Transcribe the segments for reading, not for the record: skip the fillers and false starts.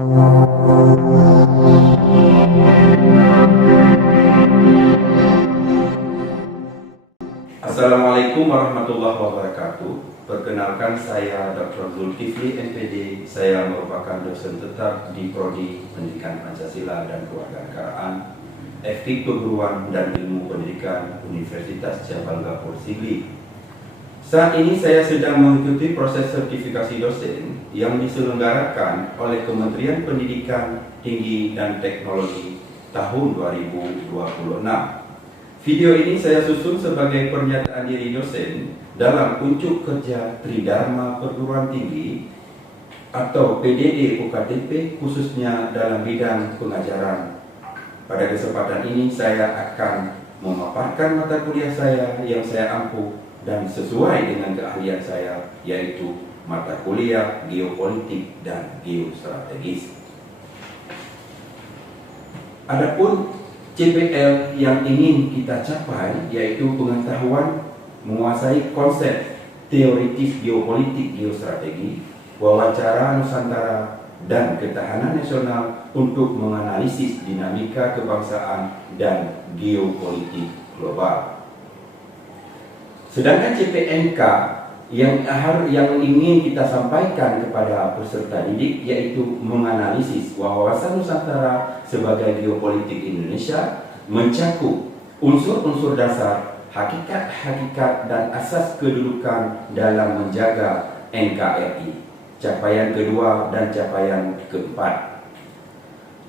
Assalamualaikum warahmatullahi wabarakatuh. Perkenalkan, saya Dr. Zulkifli MPD. Saya merupakan dosen tetap di Prodi Pendidikan Pancasila dan Kewarganegaraan, FK Perguruan dan Ilmu Pendidikan Universitas Jabal Gapur Sigli. Saat ini saya sedang mengikuti proses sertifikasi dosen yang diselenggarakan oleh Kementerian Pendidikan Tinggi dan Teknologi tahun 2026. Video ini saya susun sebagai pernyataan diri dosen dalam unjuk kerja Tridharma Perguruan Tinggi atau PDD UKTP, khususnya dalam bidang pengajaran. Pada kesempatan ini saya akan memaparkan mata kuliah saya yang saya ampuh dan sesuai dengan keahlian saya, yaitu mata kuliah geopolitik dan geostrategis. Adapun CPL yang ingin kita capai yaitu pengetahuan menguasai konsep teoritis geopolitik geostrategi, wawancara Nusantara, dan ketahanan nasional untuk menganalisis dinamika kebangsaan dan geopolitik global. Sedangkan CPNK yang ingin kita sampaikan kepada peserta didik yaitu menganalisis wawasan Nusantara sebagai geopolitik Indonesia, mencakup unsur-unsur dasar, hakikat-hakikat dan asas kedudukan dalam menjaga NKRI, capaian kedua dan capaian keempat.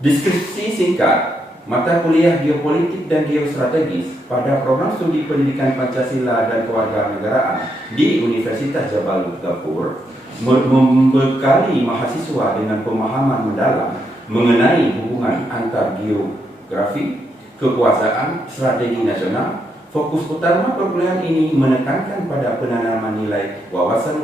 Deskripsi singkat mata kuliah geopolitik dan geostrategis pada program studi pendidikan Pancasila dan Kewarganegaraan di Universitas Jabal Gapur membekali mahasiswa dengan pemahaman mendalam mengenai hubungan antar geografi, kekuasaan, strategi nasional. Fokus utama perkuliahan ini menekankan pada penanaman nilai wawasan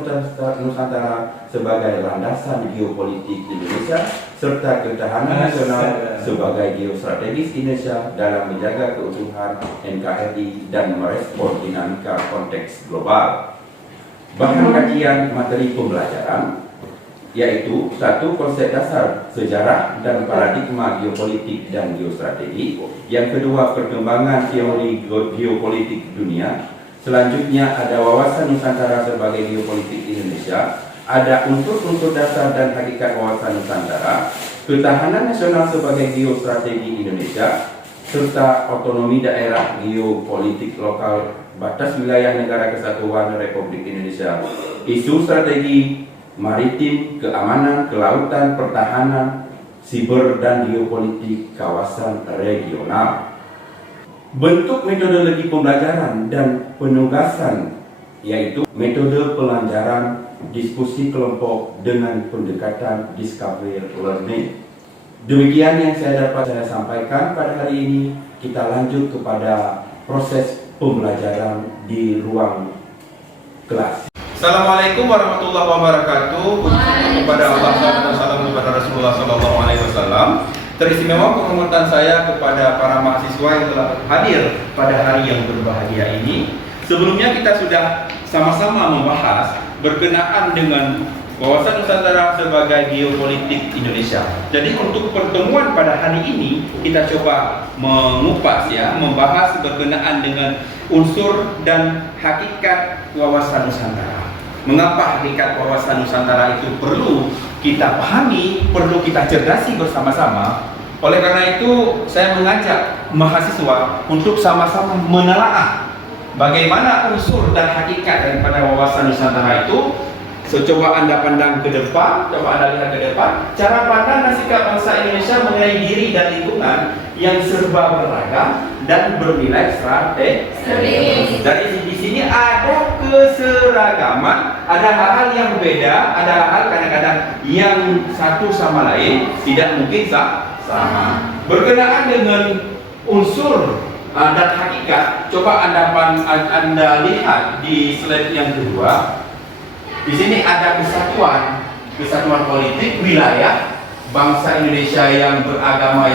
Nusantara sebagai landasan geopolitik Indonesia serta ketahanan nasional sebagai geostrategis Indonesia dalam menjaga keutuhan NKRI dan merespon dinamika konteks global. Bahan kajian materi pembelajaran yaitu satu, konsep dasar sejarah dan paradigma geopolitik dan geostrategi. Yang kedua, perkembangan teori geopolitik dunia. Selanjutnya ada wawasan Nusantara sebagai geopolitik Indonesia. Ada unsur-unsur dasar dan hakikat wawasan Nusantara, ketahanan nasional sebagai geostrategi Indonesia, serta otonomi daerah, geopolitik lokal, batas wilayah negara kesatuan Republik Indonesia, isu strategi maritim, keamanan, kelautan, pertahanan, siber, dan geopolitik kawasan regional. Bentuk metodologi pembelajaran dan penugasan yaitu metode pelajaran diskusi kelompok dengan pendekatan discovery learning. Demikian yang dapat saya sampaikan pada hari ini. Kita lanjut kepada proses pembelajaran di ruang kelas. Assalamualaikum warahmatullahi wabarakatuh. Puji kepada Allah dan salam kepada Rasulullah SAW. Teristimewa penghormatan saya kepada para mahasiswa yang telah hadir pada hari yang berbahagia ini. Sebelumnya kita sudah sama-sama membahas berkenaan dengan wawasan Nusantara sebagai geopolitik Indonesia. Jadi untuk pertemuan pada hari ini kita coba mengupas membahas berkenaan dengan unsur dan hakikat wawasan Nusantara. Mengapa hakikat wawasan Nusantara itu perlu kita pahami, perlu kita cerdasi bersama-sama? Oleh karena itu, saya mengajak mahasiswa untuk sama-sama menelaah bagaimana unsur dan hakikat daripada wawasan Nusantara itu. So, coba Anda pandang ke depan, coba Anda lihat ke depan, cara pandang dan sikap bangsa Indonesia mengenai diri dan lingkungan yang serba beragam dan bernilai strategis. Jadi di sini ada keseragaman, ada hal-hal yang berbeda, ada hal kadang-kadang yang satu sama lain tidak mungkin sama. Berkenaan dengan unsur dan hakikat, coba Anda lihat di slide yang kedua. Di sini ada kesatuan politik wilayah bangsa Indonesia yang beragama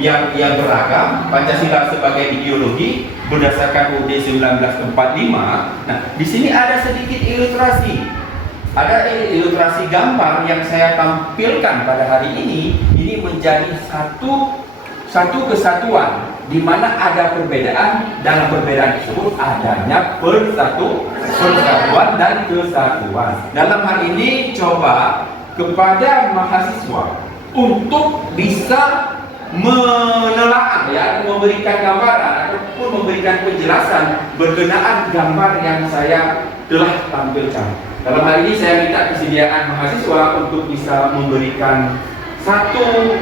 yang beragam, Pancasila sebagai ideologi berdasarkan UUD 1945. Nah, di sini ada sedikit ilustrasi ada ilustrasi gambar yang saya tampilkan pada hari ini menjadi satu kesatuan di mana ada perbedaan. Dalam perbedaan tersebut adanya persatuan dan kesatuan. Dalam hal ini coba kepada mahasiswa untuk bisa menelaah, ya, memberikan gambaran ataupun memberikan penjelasan berkenaan gambar yang saya telah tampilkan. Dalam hal ini saya minta kesediaan mahasiswa untuk bisa memberikan satu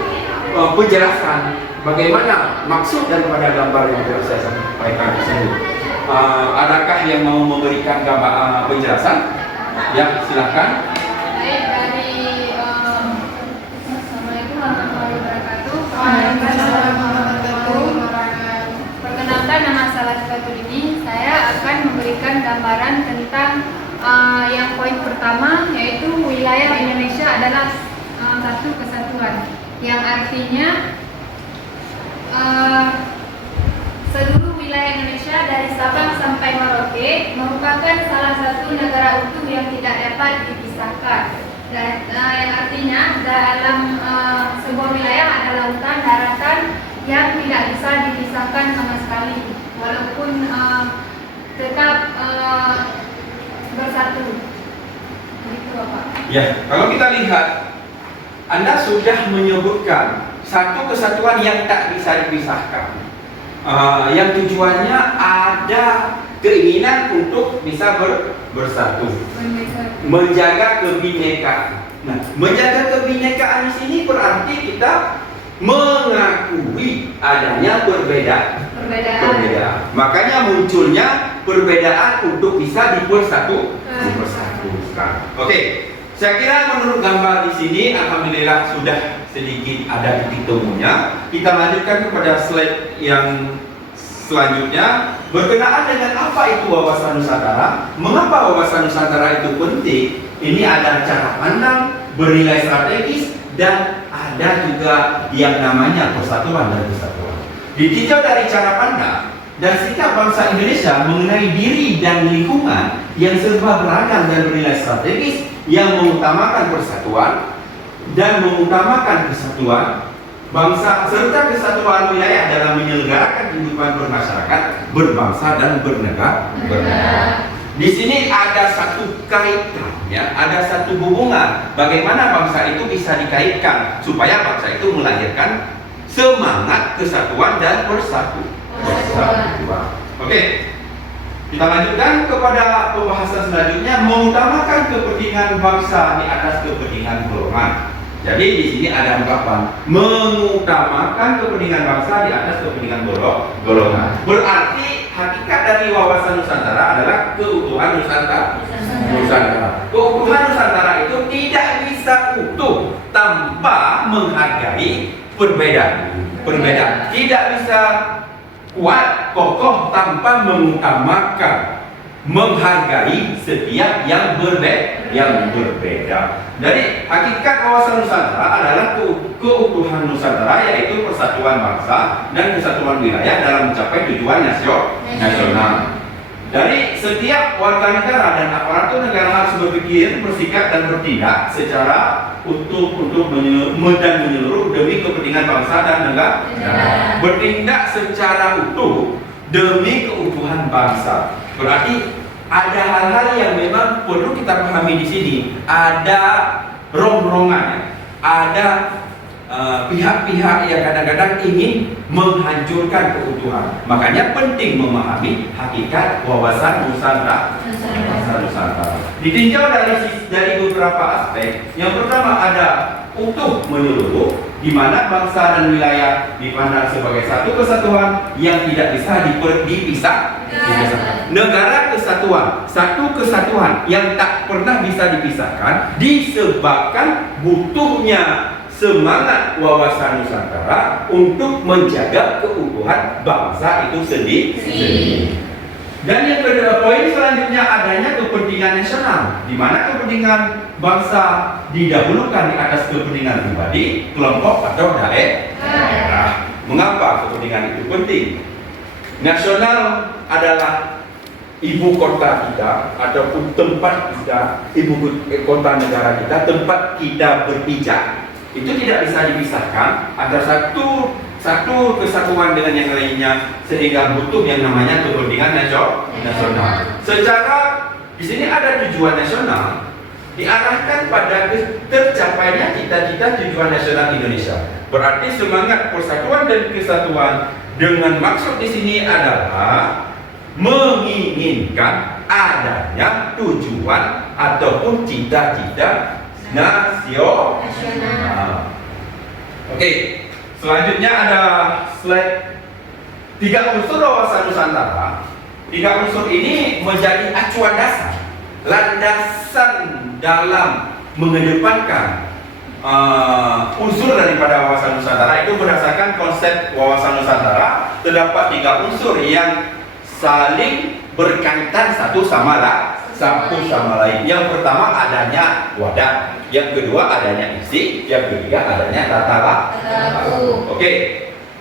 penjelasan bagaimana maksud daripada gambar yang telah saya sampaikan tersebut. Adakah yang mau memberikan gambar penjelasan? Ya, silakan. Baik, dari Assalamualaikum warahmatullahi wabarakatuh. Perkenalkan, nama saya Fatulini. Saya akan memberikan gambaran tentang yang poin pertama, yaitu wilayah Indonesia adalah satu kesatuan, yang artinya seluruh wilayah Indonesia dari Sabang sampai Merauke merupakan salah satu negara utuh yang tidak dapat dipisahkan. Dan yang artinya dalam sebuah wilayah ada lautan, daratan yang tidak bisa dipisahkan sama sekali, walaupun tetap bersatu. Begitu, Bapak. Ya, kalau kita lihat, Anda sudah menyebutkan satu kesatuan yang tak bisa dipisahkan, yang tujuannya ada keinginan untuk bisa bersatu, menjaga kebinekaan. Nah, menjaga kebinekaan di sini berarti kita mengakui adanya perbedaan. Makanya munculnya perbedaan untuk bisa dipersatukan. Oke. Saya kira menurut gambar di sini, alhamdulillah sudah sedikit ada titik temunya. Kita lanjutkan kepada slide yang selanjutnya berkenaan dengan apa itu wawasan Nusantara. Mengapa wawasan Nusantara itu penting? Ini ada cara pandang, bernilai strategis, dan ada juga yang namanya persatuan dan kesatuan. Ditinjau dari cara pandang dan sikap bangsa Indonesia mengenai diri dan lingkungan yang serba beragam dan bernilai strategis, yang mengutamakan persatuan dan mengutamakan kesatuan bangsa serta kesatuan wilayah dalam menyelenggarakan kehidupan bermasyarakat, berbangsa dan bernegara. Di sini ada satu kaitannya, ada satu hubungan bagaimana bangsa itu bisa dikaitkan supaya bangsa itu melahirkan semangat kesatuan dan persatuan. Oke. Kita lanjutkan kepada pembahasan selanjutnya, mengutamakan kepentingan bangsa di atas kepentingan golongan. Jadi di sini ada ungkapan mengutamakan kepentingan bangsa di atas kepentingan golongan. Berarti hakikat dari wawasan Nusantara adalah keutuhan Nusantara. Keutuhan Nusantara itu tidak bisa utuh tanpa menghargai perbedaan. Tidak bisa kuat, kokoh tanpa mengutamakan, menghargai setiap yang berbeda. Jadi hakikat wawasan Nusantara adalah keutuhan Nusantara, yaitu persatuan bangsa dan kesatuan wilayah dalam mencapai tujuan nasional. Dari setiap warga negara dan aparatur negara harus berpikir, bersikap dan bertindak secara utuh untuk menyeluruh demi kepentingan bangsa dan negara. Bertindak secara utuh demi keutuhan bangsa. Berarti ada hal-hal yang memang perlu kita pahami di sini. Ada rongrongan, ada pihak-pihak yang kadang-kadang ingin menghancurkan keutuhan. Makanya penting memahami hakikat wawasan Nusantara. Ditinjau dari beberapa aspek. Yang pertama ada utuh menyeluruh, di mana bangsa dan wilayah dipandang sebagai satu kesatuan yang tidak bisa dipisahkan. Negara kesatuan, satu kesatuan yang tak pernah bisa dipisahkan, disebabkan butuhnya semangat wawasan Nusantara untuk menjaga keutuhan bangsa itu sendiri. Dan yang kedua, poin selanjutnya adanya kepentingan nasional, di mana kepentingan bangsa didahulukan di atas kepentingan pribadi, kelompok atau daerah. Mengapa kepentingan itu penting? Nasional adalah ibu kota kita ataupun tempat kita, kota negara kita, tempat kita berpijak, itu tidak bisa dipisahkan antara satu kesatuan dengan yang lainnya, sehingga butuh yang namanya kepentingan nasional. Secara di sini ada tujuan nasional diarahkan pada tercapainya cita-cita tujuan nasional Indonesia. Berarti semangat persatuan dan kesatuan dengan maksud di sini adalah menginginkan adanya tujuan ataupun cita-cita nasional. Oke, selanjutnya ada slide 3 unsur wawasan Nusantara. 3 unsur ini menjadi acuan dasar, landasan dalam mengedepankan unsur daripada wawasan Nusantara. Itu berdasarkan konsep wawasan Nusantara terdapat 3 unsur yang saling berkaitan satu sama lain. Yang pertama adanya wadah, yang kedua adanya isi, yang ketiga adanya tata laku. Oke,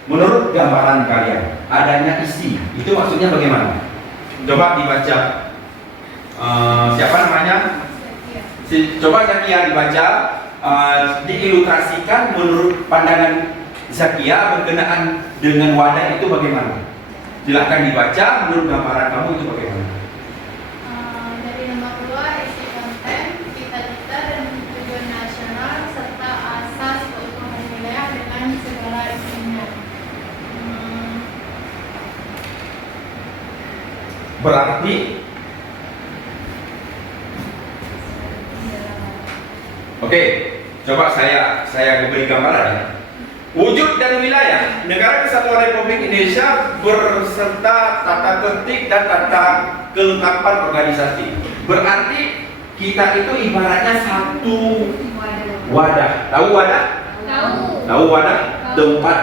menurut gambaran kalian adanya isi itu maksudnya bagaimana? Coba dibaca. Siapa namanya? Coba Zakia dibaca, diilustrasikan menurut pandangan Zakia berkenaan dengan wadah itu bagaimana? Silahkan dibaca menurut gambaran kamu itu bagaimana? Dari nomor 2, isi konten, cita-cita dan tujuan nasional serta asas keutuhan wilayah dengan segala isinya. Berarti oke, coba saya beri gambaran ya. Wujud dan wilayah Negara Kesatuan Republik Indonesia berserta tata tertib dan tata kelengkapan organisasi. Berarti kita itu ibaratnya satu wadah. Tahu wadah? Tahu wadah? Tempat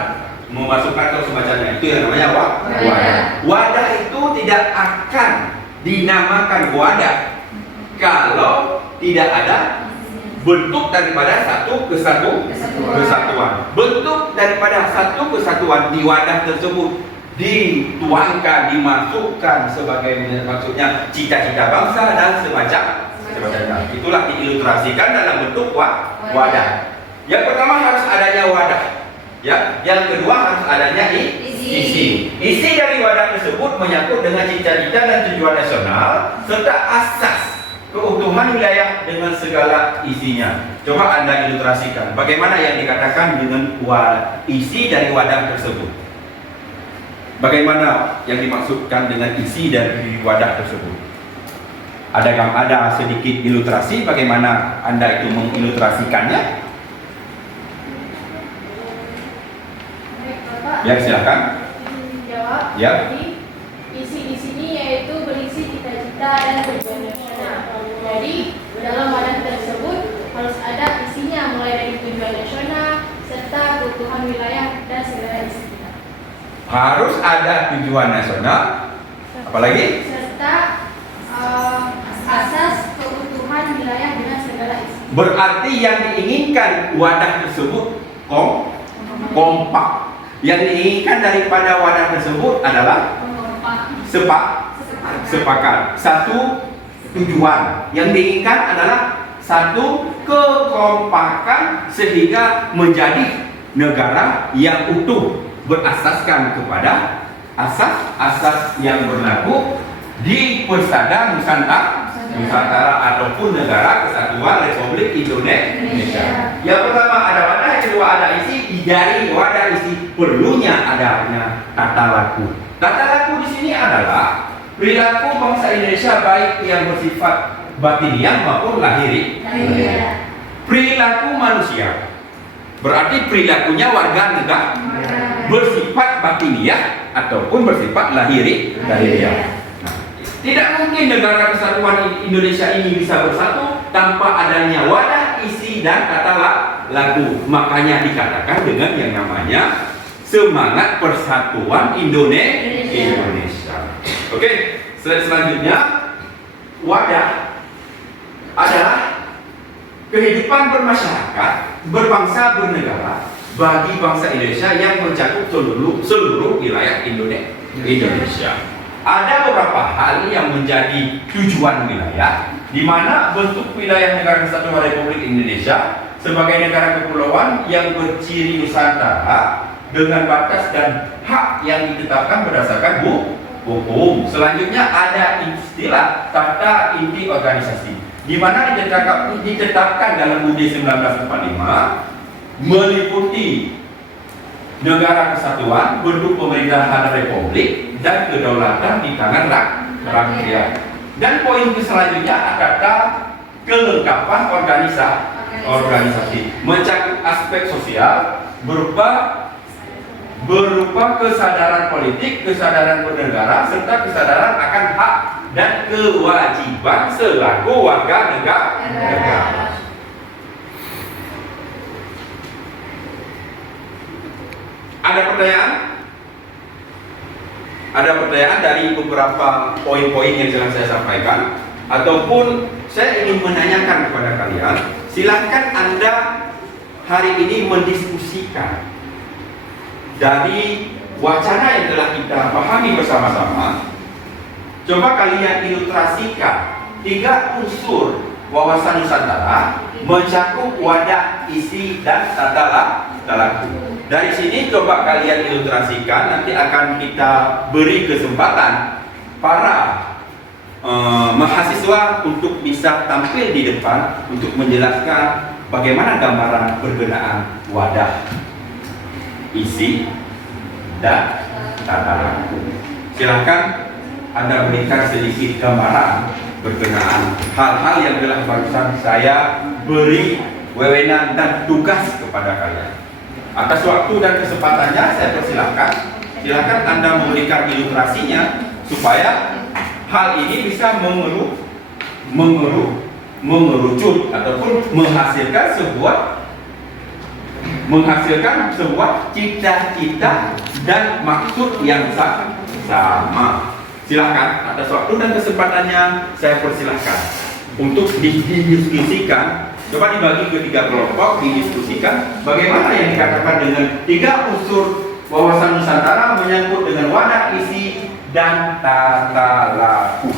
memasukkan atau semacamnya. Itu yang namanya wadah. Wadah itu tidak akan dinamakan wadah kalau tidak ada bentuk daripada satu kesatuan. Bentuk daripada satu kesatuan di wadah tersebut dituangkan, dimasukkan sebagai maksudnya cita-cita bangsa dan semacamnya. Itulah diilustrasikan dalam bentuk wadah. Yang pertama harus adanya wadah, ya. Yang kedua harus adanya isi. Isi dari wadah tersebut menyangkut dengan cita-cita dan tujuan nasional serta asas keutuhan wilayah dengan segala isinya. Coba Anda ilustrasikan bagaimana yang dikatakan dengan isi dari wadah tersebut. Bagaimana yang dimaksudkan dengan isi dari wadah tersebut? Ada sedikit ilustrasi bagaimana Anda itu mengilustrasikannya? Ya, silakan. Jawab. Ya. Jadi isi di sini yaitu berisi cita-cita dan tujuan nasional. Jadi dalam wadah tersebut harus ada isinya mulai dari tujuan nasional serta keutuhan wilayah dan segala isinya. Harus ada tujuan nasional, apalagi? Serta asas keutuhan wilayah dengan segala isinya. Berarti yang diinginkan wadah tersebut kompak. Yang diinginkan daripada wadah tersebut adalah sepakat. Satu tujuan. Yang diinginkan adalah satu kekompakan sehingga menjadi negara yang utuh berasaskan kepada asas-asas yang berlaku di Persada Nusantara ataupun Negara Kesatuan Republik Indonesia. Yang pertama ada wadah, yang kedua ada isi. Dari wadah isi perlunya adanya tata laku. Tata laku di sini adalah perilaku bangsa Indonesia baik yang bersifat batiniah maupun lahiri. Perilaku manusia berarti perilakunya warga negara bersifat batiniah ataupun bersifat lahiriah. Tidak mungkin negara kesatuan Indonesia ini bisa bersatu tanpa adanya wadah, isi, dan tata laku. Makanya dikatakan dengan yang namanya semangat persatuan Indonesia. Oke, selanjutnya wadah adalah kehidupan bermasyarakat, berbangsa, bernegara bagi bangsa Indonesia yang mencakup seluruh wilayah Indonesia. ada beberapa hal yang menjadi tujuan wilayah, di mana bentuk wilayah Negara Kesatuan Republik Indonesia sebagai negara kepulauan yang berciri Nusantara dengan batas dan hak yang ditetapkan berdasarkan hukum. Selanjutnya ada istilah tata inti organisasi, di mana ditetapkan dalam UUD 1945 meliputi negara kesatuan, bentuk pemerintahan republik, dan kedaulatan di tangan rakyat. Dan poin selanjutnya kata kelengkapan organisasi mencakup aspek sosial berupa kesadaran politik, kesadaran bernegara, serta kesadaran akan hak dan kewajiban selaku warga negara. Ada pertanyaan? Ada pertanyaan dari beberapa poin-poin yang sedang saya sampaikan, ataupun saya ingin menanyakan kepada kalian. Silakan Anda hari ini mendiskusikan dari wacana yang telah kita pahami bersama-sama. Coba kalian ilustrasikan 3 unsur wawasan Nusantara mencakup wadah, isi, dan tata laku. Dari sini coba kalian ilustrasikan, nanti akan kita beri kesempatan para mahasiswa untuk bisa tampil di depan untuk menjelaskan bagaimana gambaran berkenaan wadah, isi, dan tata laku. Silahkan Anda berikan sedikit gambaran berkenaan hal-hal yang telah barusan saya beri wewenang dan tugas kepada kalian. Atas waktu dan kesempatannya saya persilahkan. Silakan Anda memberikan ilustrasinya supaya hal ini bisa mengerucut ataupun menghasilkan sebuah cita-cita dan maksud yang sama. Silakan, atas waktu dan kesempatannya saya persilahkan untuk didiskusikan. Coba dibagi ke 3 kelompok, didiskusikan bagaimana yang dikatakan dengan 3 unsur wawasan Nusantara menyangkut dengan wadah, isi, dan tata laku.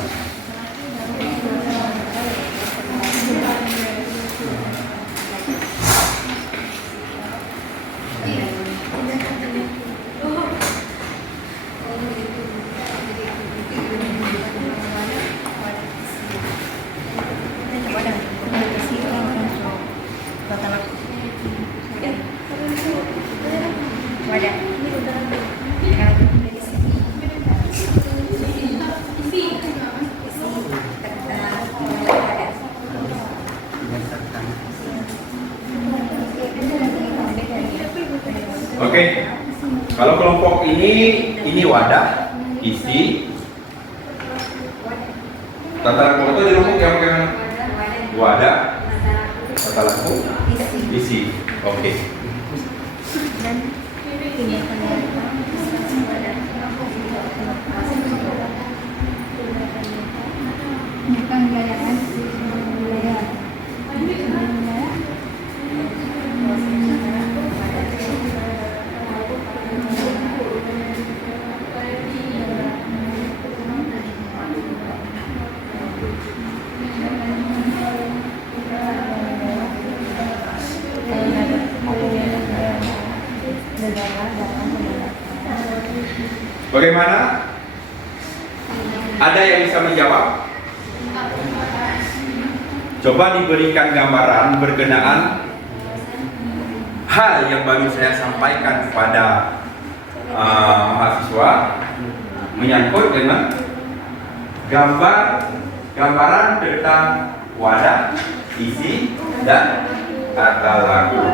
Oke, kalau kelompok ini wadah, isi, tata laku itu di rumput yang bagaimana? Wadah, tata laku, isi. Oke. Bagaimana? Ada yang bisa menjawab? Coba diberikan gambaran berkenaan hal yang baru saya sampaikan kepada mahasiswa menyangkut dengan gambaran tentang wadah, isi, dan tata laku.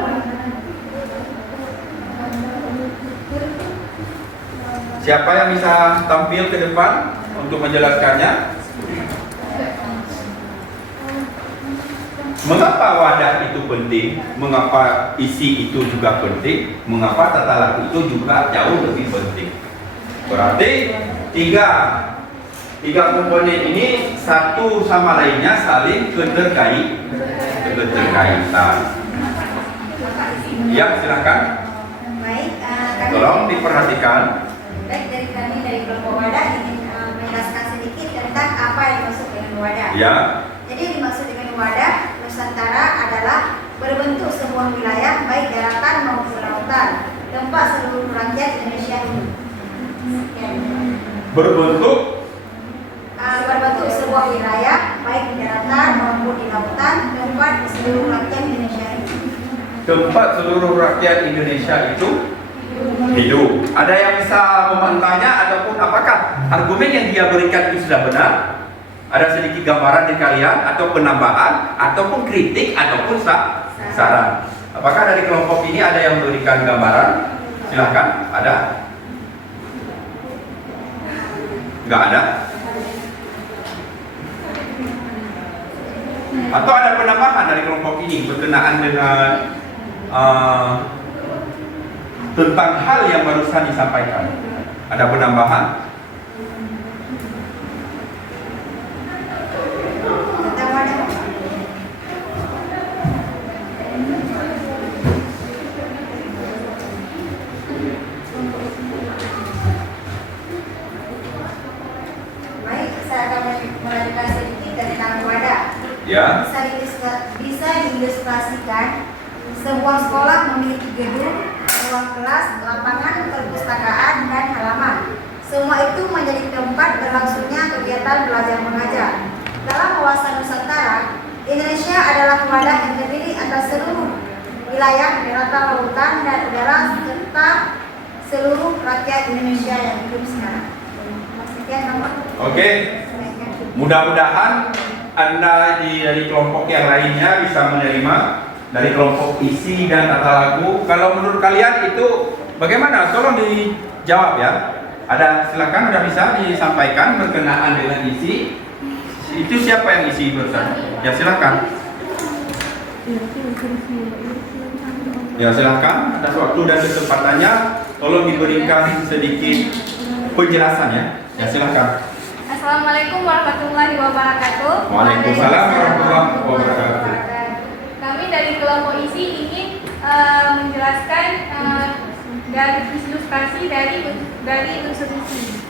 Siapa yang bisa tampil ke depan untuk menjelaskannya? Mengapa wadah itu penting? Mengapa isi itu juga penting? Mengapa tata laku itu juga jauh lebih penting? Berarti tiga komponen ini satu sama lainnya saling keterkaitan. Ya, silakan. Baik, Tolong diperhatikan. Baik, dari kami dari kelompok wadah ingin tentang apa yang dimaksud dengan wadah. Ya. Jadi dimaksud dengan wadah Nusantara adalah berbentuk sebuah wilayah baik daratan maupun lautan, tempat seluruh rakyat Indonesia ini. Berbentuk Berbentuk sebuah wilayah baik di daratan maupun di lautan, tempat seluruh rakyat Indonesia ini. tempat seluruh rakyat Indonesia itu hidup. Ada yang bisa membantahnya ataupun apakah argumen yang dia berikan itu sudah benar? Ada sedikit gambaran dari kalian atau penambahan ataupun kritik ataupun saran. Apakah dari kelompok ini ada yang memberikan gambaran? Silahkan. Ada? Enggak ada? Atau ada penambahan dari kelompok ini berkenaan dengan tentang hal yang barusan disampaikan? Ada penambahan? Tentang wadah. Baik, saya akan melanjutkan sedikit tentang wadah. Ya. Bisa diilustrasikan sebuah sekolah memiliki gedung, ruang kelas, lapangan perpustakaan, dan halaman. Semua itu menjadi tempat berlangsungnya kegiatan belajar mengajar. Dalam wawasan Nusantara, Indonesia adalah wadah yang terdiri atas seluruh wilayah, daratan, lautan, dan udara serta seluruh rakyat Indonesia yang hidup sekarang. Sekian, Bapak. Oke. Mudah-mudahan Anda dari kelompok yang lainnya bisa menerima dari kelompok isi dan tata lagu. Kalau menurut kalian itu bagaimana? Tolong dijawab ya. Ada, silakan, sudah bisa disampaikan berkenaan dengan isi. Itu siapa yang isi bersama? Ya silakan. Ya silakan. Atas waktu dan kesempatannya, tolong diberikan sedikit penjelasan ya. Ya silakan. Assalamualaikum warahmatullahi wabarakatuh. Waalaikumsalam warahmatullahi wabarakatuh. Kami dari kelompok ISI ingin menjelaskan dari ilustrasi dari unsur ISI.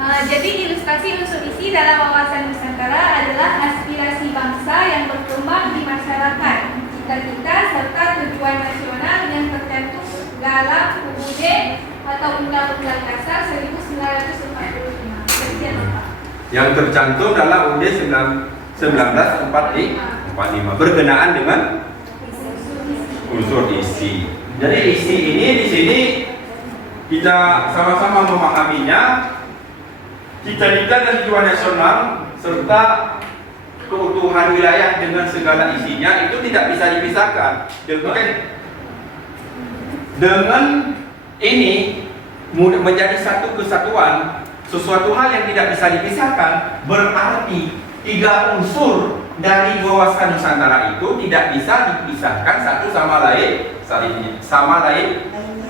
Jadi ilustrasi unsur ISI dalam wawasan Nusantara adalah aspirasi bangsa yang berkembang di masyarakat, cita-cita serta tujuan nasional yang tercantum dalam UUD atau Undang-Undang Dasar 1945. Yang tercantum dalam UUD 1945 berkenaan dengan unsur isi. Jadi isi ini di sini kita sama-sama memahaminya, cita-cita dan tujuan nasional serta keutuhan wilayah dengan segala isinya itu tidak bisa dipisahkan. Dengan ini menjadi satu kesatuan, sesuatu hal yang tidak bisa dipisahkan, berarti tiga unsur dari wawasan Nusantara itu tidak bisa dipisahkan satu sama lain.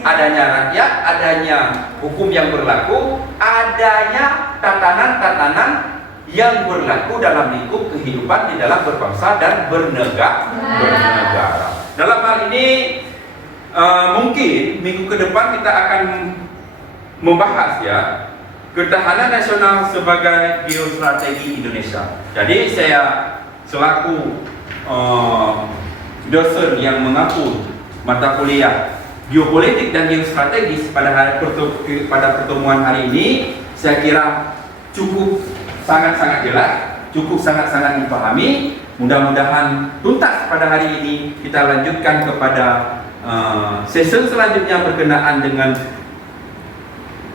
Adanya rakyat, adanya hukum yang berlaku, adanya tatanan-tatanan yang berlaku dalam lingkup kehidupan di dalam berbangsa dan bernegara. Dalam hal ini mungkin minggu ke depan kita akan membahas ya ketahanan nasional sebagai geostrategi Indonesia. Jadi saya selaku dosen yang mengaku mata kuliah geopolitik dan geostrategis pada pertemuan hari ini, saya kira cukup sangat-sangat jelas, cukup sangat-sangat dipahami. Mudah-mudahan tuntas pada hari ini. Kita lanjutkan kepada sesi selanjutnya berkenaan dengan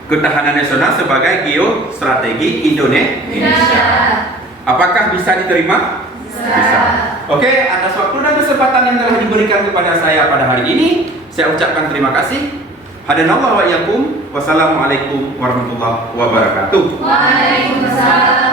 ketahanan nasional sebagai geostrategi Indonesia. Apakah bisa diterima? Bisa. Oke, atas waktu dan kesempatan yang telah diberikan kepada saya pada hari ini, saya ucapkan terima kasih. Hadanallahu wa iyyakum. Wassalamualaikum warahmatullahi wabarakatuh. Waalaikumsalam.